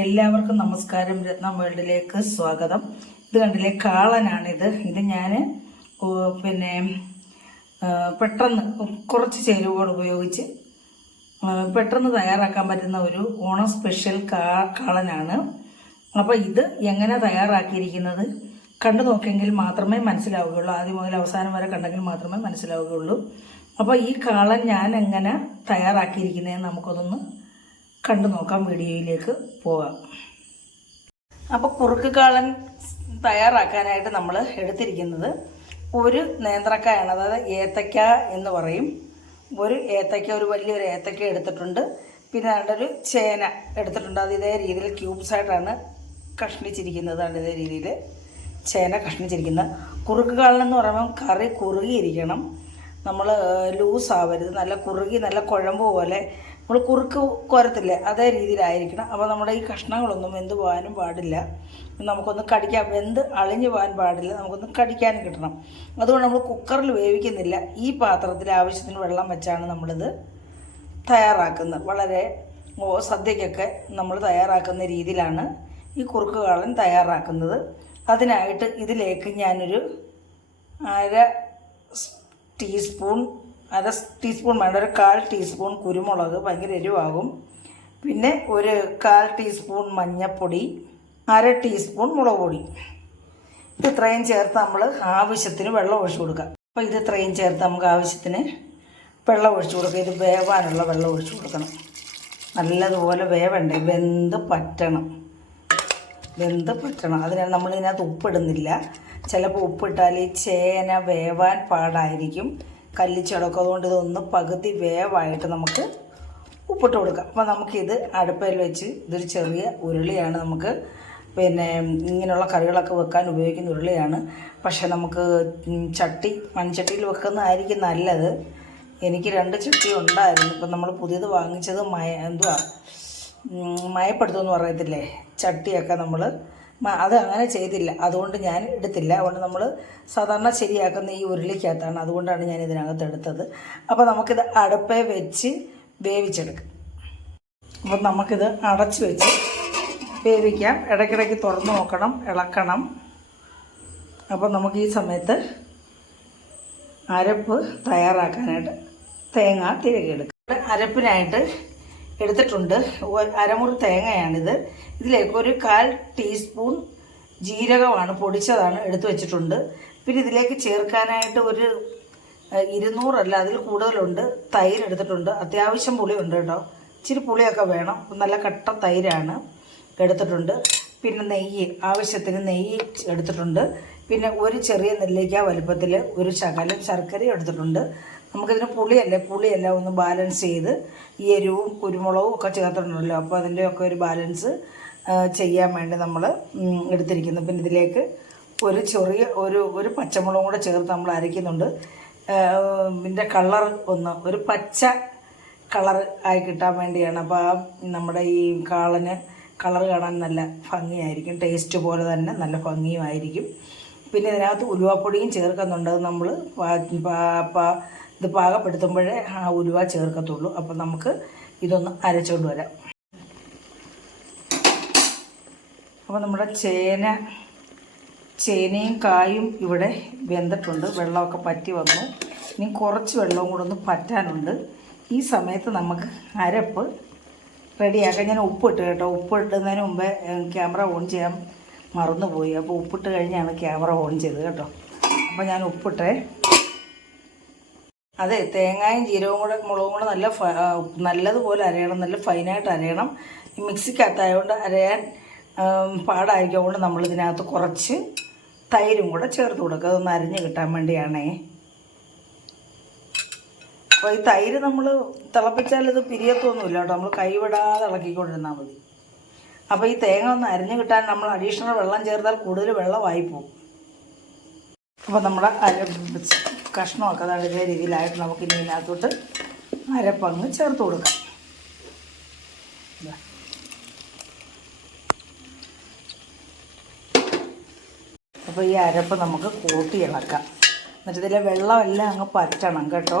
എല്ലാവർക്കും നമസ്കാരം. രത്ന വേൾഡിലേക്ക് സ്വാഗതം. ഇത് കണ്ടില്ലേ കാളനാണിത്. ഇത് ഞാൻ പിന്നെ പെട്ടെന്ന് കുറച്ച് ചേരുവകൾ ഉപയോഗിച്ച് പെട്ടെന്ന് തയ്യാറാക്കാൻ പറ്റുന്ന ഒരു ഓണം സ്പെഷ്യൽ കാ കാളനാണ്. അപ്പോൾ ഇത് എങ്ങനെ തയ്യാറാക്കിയിരിക്കുന്നത് കണ്ടു നോക്കിയെങ്കിൽ മാത്രമേ മനസ്സിലാവുകയുള്ളൂ. ആദ്യം മുതൽ അവസാനം വരെ കണ്ടെങ്കിൽ മാത്രമേ മനസ്സിലാവുകയുള്ളൂ. അപ്പോൾ ഈ കാളൻ ഞാൻ എങ്ങനെ തയ്യാറാക്കിയിരിക്കുന്നതെന്ന് നമുക്കതൊന്ന് കണ്ടു നോക്കാം വീഡിയോയിലേക്ക് പോകാം. അപ്പോൾ കുറുക്ക് കാളൻ തയ്യാറാക്കാനായിട്ട് നമ്മൾ എടുത്തിരിക്കുന്നത് ഒരു നേന്ത്രക്കായാണ്. അതായത് ഏത്തക്ക എന്ന് പറയും. ഒരു ഏത്തക്ക ഒരു വലിയൊരു ഏത്തക്ക എടുത്തിട്ടുണ്ട്. പിന്നെ അതിന്റെ ചേന എടുത്തിട്ടുണ്ട്. അത് ഇതേ രീതിയിൽ ക്യൂബ്സ് ആയിട്ടാണ് കഷ്ണിച്ചിരിക്കുന്നത്. ആണ് ഇതേ രീതിയിൽ ചേന കഷ്ണിച്ചിരിക്കുന്നത്. കുറുക്ക് എന്ന് പറയുമ്പം കറി കുറുകിയിരിക്കണം. നമ്മൾ ലൂസ് ആവരുത് നല്ല കുറുകി നല്ല കുഴമ്പ് പോലെ നമ്മൾ കുറുക്ക് കോരത്തില്ലേ? അതേ രീതിയിലായിരിക്കണം. അപ്പോൾ നമ്മുടെ ഈ കഷ്ണങ്ങളൊന്നും വെന്ത് പോകാനും പാടില്ല. നമുക്കൊന്ന് കടിക്കാൻ വെന്ത് അളിഞ്ഞു പോകാൻ പാടില്ല. നമുക്കൊന്ന് കടിക്കാനും കിട്ടണം. അതുകൊണ്ട് നമ്മൾ കുക്കറിൽ വേവിക്കുന്നില്ല. ഈ പാത്രത്തിൽ ആവശ്യത്തിന് വെള്ളം വെച്ചാണ് നമ്മളിത് തയ്യാറാക്കുന്നത്. വളരെ സദ്യക്കൊക്കെ നമ്മൾ തയ്യാറാക്കുന്ന രീതിയിലാണ് ഈ കുറുക്ക് കാളൻ തയ്യാറാക്കുന്നത്. അതിനായിട്ട് ഇതിലേക്ക് ഞാനൊരു അര ടീസ്പൂൺ അര ടീസ്പൂൺ വേണ്ട ഒരു കാൽ ടീസ്പൂൺ കുരുമുളക് ഭയങ്കര എരിവാകും. പിന്നെ ഒരു കാൽ ടീസ്പൂൺ മഞ്ഞൾപ്പൊടി അര ടീസ്പൂൺ മുളക് പൊടി ഇത് ഇത്രയും ചേർത്ത് നമ്മൾ ആവശ്യത്തിന് വെള്ളം ഒഴിച്ചു കൊടുക്കുക. അപ്പോൾ ഇത് ഇത്രയും ചേർത്ത് നമുക്ക് ആവശ്യത്തിന് വെള്ളം ഒഴിച്ചു കൊടുക്കുക. ഇത് വേവാനുള്ള വെള്ളം ഒഴിച്ചു കൊടുക്കണം. നല്ലതുപോലെ വേവണ്ടേ? വെന്ത് പറ്റണം. വെന്ത് പറ്റണം. അതിനാണ് നമ്മളിതിനകത്ത് ഉപ്പിടുന്നില്ല. ചിലപ്പോൾ ഉപ്പിട്ടാൽ ഈ ചേന വേവാൻ പാടായിരിക്കും. കല്ലിച്ചടക്കം അതുകൊണ്ട് ഇതൊന്ന് പകുതി വേവായിട്ട് നമുക്ക് ഉപ്പിട്ട് കൊടുക്കാം. അപ്പോൾ നമുക്കിത് അടുപ്പയിൽ വെച്ച് ഇതൊരു ചെറിയ ഉരുളിയാണ് നമുക്ക് പിന്നെ ഇങ്ങനെയുള്ള കറികളൊക്കെ വെക്കാൻ ഉപയോഗിക്കുന്ന ഉരുളിയാണ്. പക്ഷേ നമുക്ക് ചട്ടി മൺചട്ടിയിൽ വെക്കുന്നതായിരിക്കും നല്ലത്. എനിക്ക് രണ്ട് ചട്ടി ഉണ്ടായിരുന്നു. ഇപ്പം നമ്മൾ പുതിയത് വാങ്ങിച്ചത് മയ എന്തുവാ? മയപ്പെടുത്തുമെന്ന് പറയത്തില്ലേ? ചട്ടിയൊക്കെ നമ്മൾ അത് അങ്ങനെ ചെയ്തില്ല. അതുകൊണ്ട് ഞാൻ എടുത്തില്ല. അതുകൊണ്ട് നമ്മൾ സാധാരണ ശരിയാക്കുന്ന ഈ ഉരുളിക്കകത്താണ്. അതുകൊണ്ടാണ് ഞാൻ ഇതിനകത്ത് എടുത്തത്. അപ്പോൾ നമുക്കിത് അടുപ്പേ വെച്ച് വേവിച്ചെടുക്കാം. അപ്പം നമുക്കിത് അടച്ച് വെച്ച് വേവിക്കാം. ഇടയ്ക്കിടയ്ക്ക് തുറന്ന് നോക്കണം. ഇളക്കണം. അപ്പോൾ നമുക്ക് ഈ സമയത്ത് അരപ്പ് തയ്യാറാക്കാനായിട്ട് തേങ്ങ തിരകിയെടുക്കുക അരപ്പിനായിട്ട് എടുത്തിട്ടുണ്ട്. അരമുറി തേങ്ങയാണിത്. ഇതിലേക്ക് ഒരു കാൽ ടീസ്പൂൺ ജീരകമാണ് പൊടിച്ചതാണ് എടുത്തു വെച്ചിട്ടുണ്ട്. പിന്നെ ഇതിലേക്ക് ചേർക്കാനായിട്ട് ഒരു ഇരുന്നൂറല്ല അതിൽ കൂടുതലുണ്ട്. തൈര് എടുത്തിട്ടുണ്ട്. അത്യാവശ്യം പുളിയുണ്ട് കേട്ടോ. ഇച്ചിരി പുളിയൊക്കെ വേണം. നല്ല കട്ട തൈരാണ് എടുത്തിട്ടുണ്ട്. പിന്നെ നെയ്യ് ആവശ്യത്തിന് നെയ്യ് എടുത്തിട്ടുണ്ട്. പിന്നെ ഒരു ചെറിയ നെല്ലിക്ക വലുപ്പത്തിൽ ഒരു ശകലം ശർക്കര എടുത്തിട്ടുണ്ട്. നമുക്കിതിന് പുളിയല്ലേ പുളിയല്ല ഒന്ന് ബാലൻസ് ചെയ്ത് ഈ എരിവും കുരുമുളകും ഒക്കെ ചേർത്തിട്ടുണ്ടല്ലോ. അപ്പോൾ അതിന്റെയൊക്കെ ഒരു ബാലൻസ് ചെയ്യാൻ വേണ്ടി നമ്മൾ എടുത്തിരിക്കുന്നു. പിന്നെ ഇതിലേക്ക് ഒരു ചെറിയ ഒരു ഒരു പച്ചമുളകും കൂടെ ചേർത്ത് നമ്മൾ അരയ്ക്കുന്നുണ്ട്. ഇതിന്റെ കളർ ഒന്ന് ഒരു പച്ച കളർ ആയി കിട്ടാൻ വേണ്ടിയാണ്. അപ്പോൾ നമ്മുടെ ഈ കാളന് കളർ കാണാൻ നല്ല ഭംഗിയായിരിക്കും. ടേസ്റ്റ് പോലെ തന്നെ നല്ല ഭംഗിയുമായിരിക്കും. പിന്നെ ഇതിനകത്ത് ഉലുവാപ്പൊടിയും ചേർക്കുന്നുണ്ട്. അത് നമ്മൾ ഇത് പാകപ്പെടുത്തുമ്പോഴേ ആ ഉലുവ ചേർക്കത്തുള്ളൂ. അപ്പം നമുക്ക് ഇതൊന്ന് അരച്ചുകൊണ്ട് വരാം. അപ്പോൾ നമ്മുടെ ചേന ചേനയും കായും ഇവിടെ വെന്തിട്ടുണ്ട്. വെള്ളമൊക്കെ പറ്റി വന്നു. ഇനി കുറച്ച് വെള്ളവും കൂടെ ഒന്ന് പറ്റാനുണ്ട്. ഈ സമയത്ത് നമുക്ക് അരപ്പ് റെഡിയാക്കാം. ഞാൻ ഉപ്പിട്ട് കേട്ടോ. ഉപ്പിടുന്നതിന് മുമ്പേ ക്യാമറ ഓൺ ചെയ്യാൻ മറന്നുപോയി. അപ്പോൾ ഉപ്പിട്ട് കഴിഞ്ഞാണ് ക്യാമറ ഓൺ ചെയ്തത് കേട്ടോ. അപ്പോൾ ഞാൻ ഉപ്പിട്ടേ. അതെ തേങ്ങയും ജീരകവും കൂടെ മുളകും കൂടെ നല്ല നല്ലതുപോലെ അരയണം നല്ല ഫൈനായിട്ട് അരയണം. മിക്സിക്കകത്തായതുകൊണ്ട് അരയാൻ പാടായിരിക്കും. നമ്മൾ ഇതിനകത്ത് കുറച്ച് തൈരും കൂടെ ചേർത്ത് കൊടുക്കുക. അതൊന്ന് അരിഞ്ഞ് കിട്ടാൻ വേണ്ടിയാണേ. അപ്പോൾ ഈ തൈര് നമ്മൾ തിളപ്പിച്ചാൽ ഇത് പിരിയത്തൊന്നുമില്ല കേട്ടോ. നമ്മൾ കൈവിടാതെ ഇളക്കിക്കൊണ്ടിരുന്നാൽ മതി. അപ്പോൾ ഈ തേങ്ങ ഒന്ന് അരിഞ്ഞ് കിട്ടാൻ നമ്മൾ അഡീഷണൽ വെള്ളം ചേർത്താൽ കൂടുതൽ വെള്ളമായി പോകും അപ്പോൾ നമ്മുടെ കഷ്ണമൊക്കെ ഇതേ രീതിയിലായിട്ട് നമുക്ക് ഇനി ഇതിനകത്തോട്ട് അരപ്പങ്ങ് ചേർത്ത് കൊടുക്കാം. അപ്പോൾ ഈ അരപ്പ് നമുക്ക് കൂട്ടി ഇളക്കാം എന്നിട്ട് ഇതിലെ വെള്ളമെല്ലാം അങ്ങ് പറ്റണം കേട്ടോ.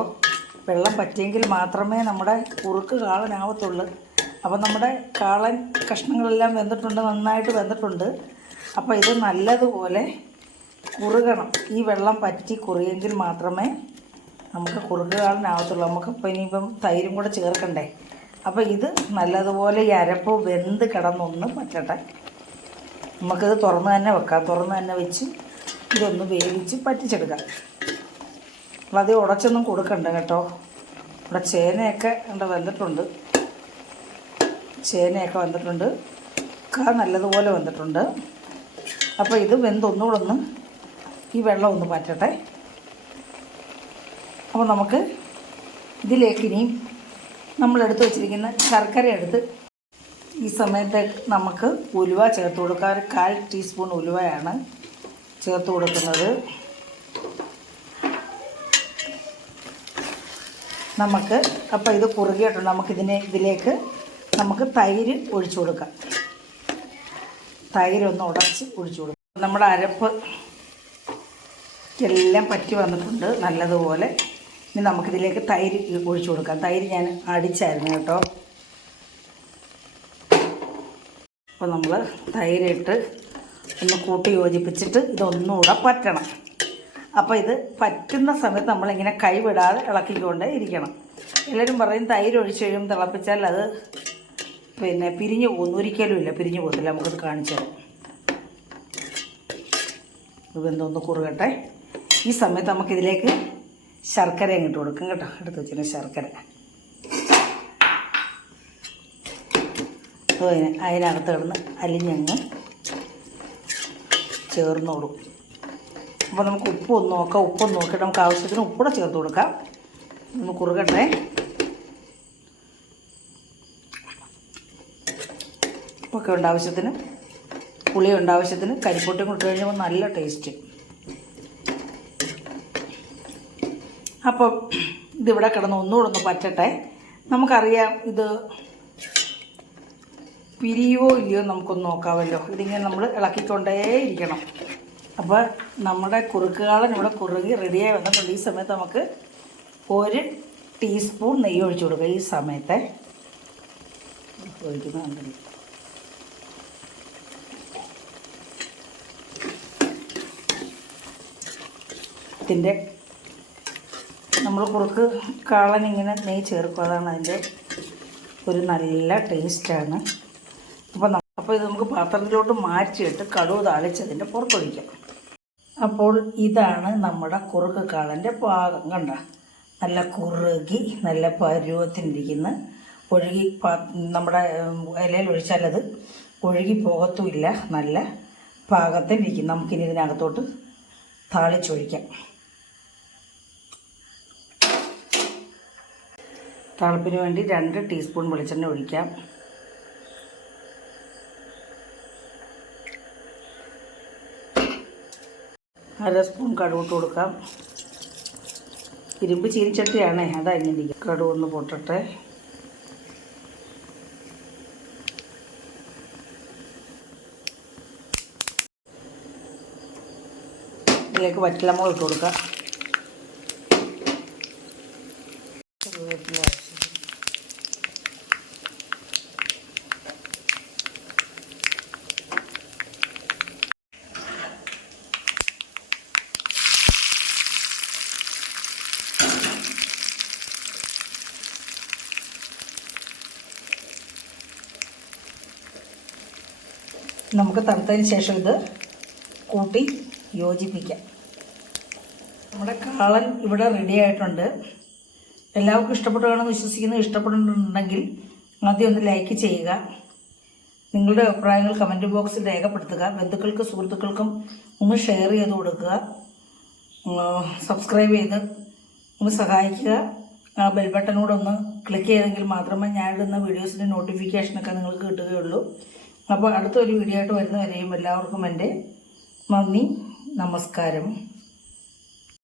വെള്ളം പറ്റിയെങ്കിൽ മാത്രമേ നമ്മുടെ കുറുക്ക് കാളനാവത്തുള്ളൂ അപ്പോൾ നമ്മുടെ കാളൻ കഷ്ണങ്ങളെല്ലാം വെന്തിട്ടുണ്ട് നന്നായിട്ട് വെന്തിട്ടുണ്ട്. അപ്പോൾ ഇത് നല്ലതുപോലെ കുറുകണം. ഈ വെള്ളം പറ്റി കുറിയെങ്കിൽ മാത്രമേ നമുക്ക് കുറുകുകാളനാവത്തുള്ളൂ നമുക്കിപ്പോൾ ഇനിയിപ്പം തൈരും കൂടെ ചേർക്കണ്ടേ? അപ്പോൾ ഇത് നല്ലതുപോലെ ഈ അരപ്പ് വെന്ത് കിടന്നൊന്ന് പറ്റട്ടെ. നമുക്കിത് തുറന്ന് തന്നെ വെക്കാം. തുറന്ന് തന്നെ വെച്ച് ഇതൊന്ന് വേവിച്ച് പറ്റിച്ചെടുക്കാം. അല്ലാതെ ഉടച്ചൊന്നും കൊടുക്കണ്ട കേട്ടോ. ഇവിടെ ചേനയൊക്കെ ഇവിടെ വെന്തിട്ടുണ്ട്. ചേനയൊക്കെ വന്നിട്ടുണ്ട്. കാ നല്ലതുപോലെ വന്നിട്ടുണ്ട്. അപ്പോൾ ഇത് വെന്തൊന്നുകൂടെ ഒന്ന് ഈ വെള്ളം ഒന്ന് പറ്റട്ടെ അപ്പോൾ നമുക്ക് ഇതിലേക്ക് ഇനിയും നമ്മളെടുത്ത് വെച്ചിരിക്കുന്ന ശർക്കര എടുത്ത് ഈ സമയത്ത് നമുക്ക് ഉലുവ ചേർത്ത് കൊടുക്കുക ഒരു കാൽ ടീസ്പൂൺ ഉലുവയാണ് ചേർത്ത് കൊടുക്കുന്നത്. നമുക്ക് അപ്പോൾ ഇത് കുറുകിയിട്ടുണ്ട്. നമുക്കിതിനെ ഇതിലേക്ക് നമുക്ക് തൈര് ഒഴിച്ചു കൊടുക്കാം. തൈരൊന്ന് ഉടച്ച് ഒഴിച്ചു കൊടുക്കാം. നമ്മുടെ അരപ്പ് എല്ലാം പറ്റി വന്നിട്ടുണ്ട് നല്ലതുപോലെ. ഇനി നമുക്കിതിലേക്ക് തൈര് ഒഴിച്ചു കൊടുക്കാം. തൈര് ഞാൻ അടിച്ചായിരുന്നു കേട്ടോ. അപ്പോൾ നമ്മൾ തൈരിട്ട് ഒന്ന് കൂട്ടി യോജിപ്പിച്ചിട്ട് ഇതൊന്നുകൂടെ പറ്റണം. അപ്പോൾ ഇത് പറ്റുന്ന സമയത്ത് നമ്മളിങ്ങനെ കൈവിടാതെ ഇളക്കിക്കൊണ്ട് ഇരിക്കണം. എല്ലാവരും പറയും തൈര് ഒഴിച്ച് കഴിയുമ്പോൾ തിളപ്പിച്ചാൽ അത് പിന്നെ പിരിഞ്ഞു പോകുന്നു. ഒരിക്കലും ഇല്ല പിരിഞ്ഞു പോകുന്നില്ല നമുക്കത് കാണിച്ചു തരാം. ഇത് എന്തോന്ന് കുറുകട്ടെ. ഈ സമയത്ത് നമുക്കിതിലേക്ക് ശർക്കര ഇങ്ങോട്ട് കൊടുക്കും കേട്ടോ. എടുത്ത് വെച്ചിട്ട് ശർക്കര. അതിനകത്ത് കിടന്ന് അലിഞ്ഞങ്ങ് ചേർന്ന് കൊടുക്കും. അപ്പോൾ നമുക്ക് ഉപ്പ് ഒന്ന് നോക്കാം. ഉപ്പൊന്ന് നോക്കിയിട്ട് നമുക്ക് ആവശ്യത്തിന് ഉപ്പൂടെ ചേർത്ത് കൊടുക്കാം. ഒന്ന് കുറുകട്ടെ. ഉപ്പൊക്കെ ഉണ്ട് ആവശ്യത്തിന് പുളിയുണ്ട് ആവശ്യത്തിന് കരിപ്പൊട്ടും കഴിഞ്ഞപ്പോൾ നല്ല ടേസ്റ്റ് അപ്പോൾ ഇതിവിടെ കിടന്ന് ഒന്നുകൂടെ ഒന്ന് പറ്റട്ടെ. നമുക്കറിയാം ഇത് പിരിയോ ഇല്ലയോ നമുക്കൊന്ന് നോക്കാമല്ലോ. ഇതിങ്ങനെ നമ്മൾ ഇളക്കിക്കൊണ്ടേ ഇരിക്കണം അപ്പോൾ നമ്മുടെ കുറുക്കുകാളൻ ഇവിടെ കുറുകി റെഡിയായി വന്നിട്ടുണ്ട്. ഈ സമയത്ത് നമുക്ക് ഒരു ടീസ്പൂൺ നെയ്യ് ഒഴിച്ചു കൊടുക്കുക ഈ സമയത്തെ ഒഴിക്കുന്നുണ്ടല്ലോ ഇതിന്റെ നമ്മൾ കുറുക്ക് കാളൻ ഇങ്ങനെ നെയ്യ് ചേർക്കും. അതാണ് അതിന്റെ ഒരു നല്ല ടേസ്റ്റാണ്. അപ്പോൾ അപ്പോൾ ഇത് നമുക്ക് പാത്രത്തിലോട്ട് മാറ്റിയിട്ട് കടുവ് താളിച്ചതിന്റെ പുറത്തൊഴിക്കാം. അപ്പോൾ ഇതാണ് നമ്മുടെ കുറുക്ക് കാളന്റെ പാകം. കണ്ട? നല്ല കുറുകി നല്ല പരുവത്തിനിരിക്കുന്ന ഒഴുകി നമ്മുടെ ഇലയിൽ ഒഴിച്ചാലത് ഒഴുകി പോകത്തുമില്ല. നല്ല പാകത്തിനിരിക്കും നമുക്കിനി ഇതിനകത്തോട്ട് താളിച്ചൊഴിക്കാം. താളിപ്പിന് വേണ്ടി രണ്ട് ടീസ്പൂൺ വെളിച്ചെണ്ണ ഒഴിക്കാം. അര സ്പൂൺ കടുവിട്ട് കൊടുക്കാം. ഇരുമ്പ് ചീനിച്ചട്ടിയാണേ. അതാ ഇങ്ങനെ ഒന്ന് പൊട്ടട്ടെ. ഇതിലേക്ക് വറ്റലമുളക് ഇട്ട് കൊടുക്കാം കറിവേപ്പില ആവശ്യത്തിന്. നമുക്ക് തണുത്തതിന് ശേഷം ഇത് കൂട്ടി യോജിപ്പിക്കാം. നമ്മുടെ കാളൻ ഇവിടെ റെഡി ആയിട്ടുണ്ട്. എല്ലാവർക്കും ഇഷ്ടപ്പെടുകയാണെന്ന് വിശ്വസിക്കുന്നു. ഇഷ്ടപ്പെടുന്നുണ്ടെങ്കിൽ ആദ്യം ഒന്ന് ലൈക്ക് ചെയ്യുക. നിങ്ങളുടെ അഭിപ്രായങ്ങൾ കമന്റ് ബോക്സിൽ രേഖപ്പെടുത്തുക. ബന്ധുക്കൾക്കും സുഹൃത്തുക്കൾക്കും ഒന്ന് ഷെയർ ചെയ്ത് കൊടുക്കുക. സബ്സ്ക്രൈബ് ചെയ്ത് ഒന്ന് സഹായിക്കുക. ആ ബെൽ ക്ലിക്ക് ചെയ്തെങ്കിൽ മാത്രമേ ഞാനിടുന്ന വീഡിയോസിന്റെ നോട്ടിഫിക്കേഷനൊക്കെ നിങ്ങൾക്ക് കിട്ടുകയുള്ളൂ. അപ്പോൾ അടുത്തൊരു വീഡിയോ ആയിട്ട് വരുന്നവരെയും എല്ലാവർക്കും എന്റെ നന്ദി നമസ്കാരം.